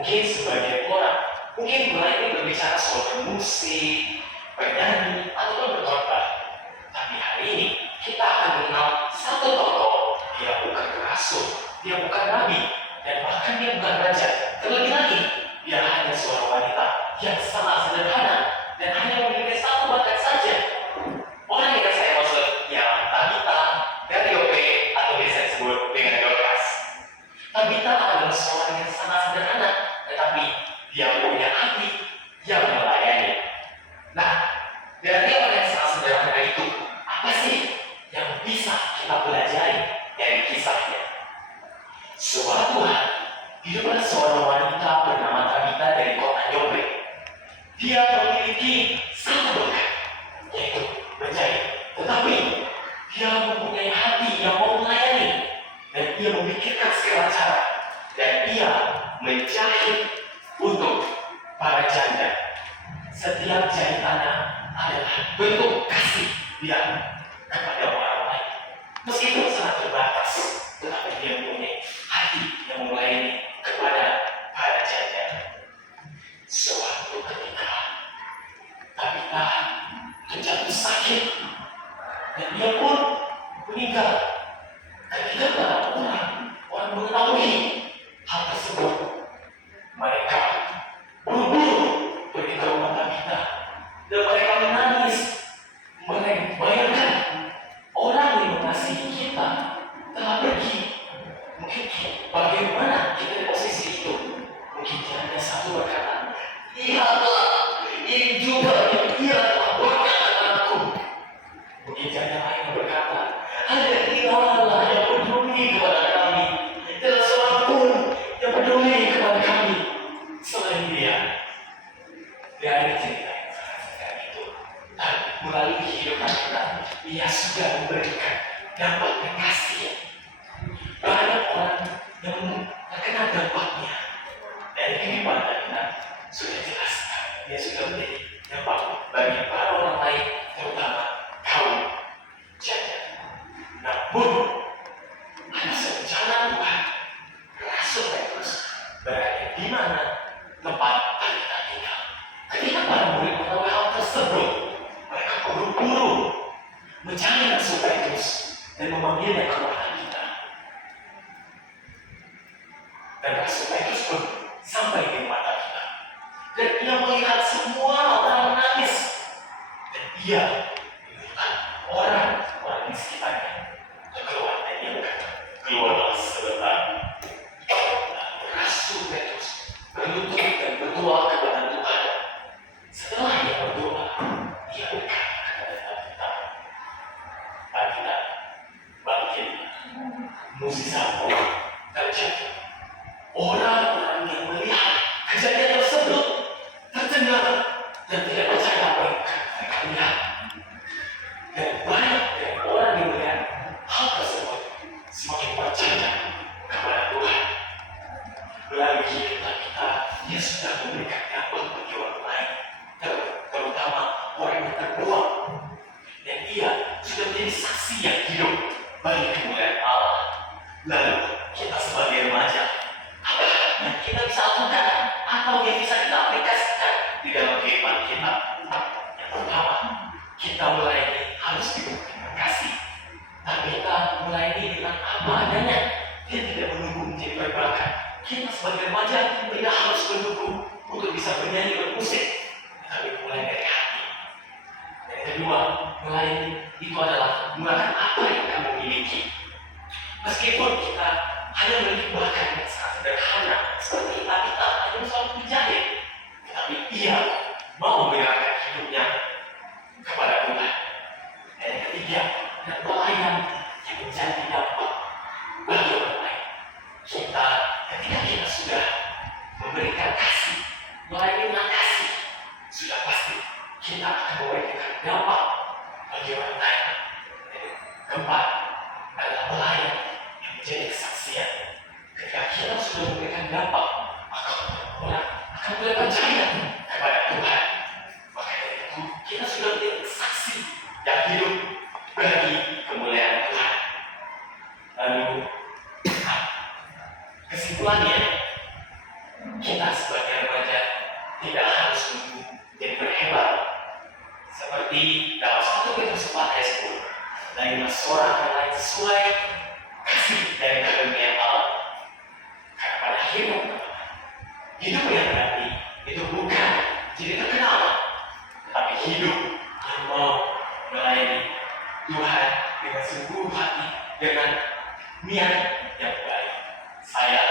Mungkin sebagian orang mungkin mulai berbicara soal musik, bernyanyi, ataupun berkhotbah. Tapi hari ini kita akan mengenal satu tokoh. Dia bukan rasul, dia bukan nabi, dan bahkan dia bukan raja. Terlebih lagi, dia hanya seorang wanita yang sangat sederhana dan hanya memiliki satu bakat saja. Orang yang saya maksud ialah Tabita dari Yope, atau biasa disebut dengan Dorcas. Tabita adalah seorang yang sangat sederhana, tetapi dia punya hati yang melayani. Nah, dari orang yang sangat sederhana itu, apa sih yang bisa kita pelajari dari kisahnya? Suatu hari, hiduplah seorang wanita bernama Tabita dari kota Yope. Dia memiliki satu bakat, yaitu menjahit. Tetapi dia mempunyai hati yang mau melayani, dan ia memikirkan segala cara, dan ia menjahit untuk para janda. Setiap jahitannya adalah bentuk kasih dia kepada orang lain. Meskipun sangat terbatas, tetapi dia mempunyai hati yang melayani kepada para janda. Suatu ketika Tabita terjatuh sakit, dan dia pun meninggal. Ketika para orang mengetahui hal tersebut, mereka buru-buru pergi ke rumah Tabita, dan mereka menangis. Mereka bayangkan orang yang mengasihi kita telah pergi. Mungkin bagaimana kita di posisi itu? Mungkin hanya satu berkata, lihatlah, ini juga yang dia telah berkata kepadaku. Mungkin yang lain berkata, hanya Dialah yang peduli kepada kami, tidak seorang pun yang peduli kepada kami selain Dia. Dari cerita yang sangat itu, dan melalui kehidupan kita, Ia sudah memberikan dampak yang kasih. Banyak orang yang terkena dampaknya dari kehidupan kita sudah jelaskan. Dia sudah menjadi dampak bagi para orang lain, terutama kaum janda. Namun ada serencana Tuhan. Rasul Petrus berada di mana tempat Tabita tinggal. Ketika para murid mengetahui hal tersebut, mereka buru-buru mencari Rasul Petrus dan memanggilnya ke rumah Tabita. Dan Rasul Petrus pun sampai di rumah Tabita, dan ia melihat semua orang menangis, dan ia melihat orang di sekitarnya keluar, dan dia berkata, keluarlah sebentar. Rasul Petrus berlutut dan berdoa kepada Tuhan. Setelah dia berdoa, dia berkata kepada Tabita, Tabita, bangkit. Mukjizat terjadi. Orang-orang yang melihat kejadian tersebut tercengang dan tidak percaya apa yang mereka lihat. Dan banyak dari orang yang melihat hal tersebut semakin percaya kepada Tuhan. Melalui hidup kita, Dia sudah memberikan dampak bagi orang lain, terutama orang yang terbuang. Dan Ia sudah menjadi saksi yang hidup bagi kemuliaan Allah. Lalu kita sebagai remaja, apa yang kita bisa lakukan atau yang bisa kita aplikasikan di dalam kehidupan kita? Yang pertama, kita melayani harus dibuktikan kasih. Tabita melayani dengan apa adanya. Dia tidak menunggu menjadi berbakat. Kita sebagai remaja tidak harus menunggu untuk bisa bernyanyi bermusik, tapi mulai dari hati. Yang kedua, melayani itu adalah menggunakan apa yang kamu miliki. Meskipun kita hanya memiliki bakat yang sangat sederhana, seperti Tabita hanya selalu menjahit, tetapi ia mau menyerahkan hidupnya kepada Tuhan. Dan yang ketiga, dan pelayan yang menjadi dampak bagi orang lain. Ketika kita sudah memberikan kasih, melayani dengan kasih, sudah pasti kita akan memberikan dampak bagi orang lain. Dan keempat adalah pelayan yang menjadi kesaksian. Ketika kita sudah memberikan dampak, maka orang akan mulai percaya kepada Tuhan. Maka dari itu kita sudah menjadi saksi yang hidup bagi kemuliaan Tuhan. Lalu kesimpulannya, kita sesuai kasih dari karunia Allah. Karena pada hidup yang berarti itu bukan jadi terkenal, tapi hidup yang mau melayani Tuhan dengan seluruh hati, dengan niat yang baik. Saya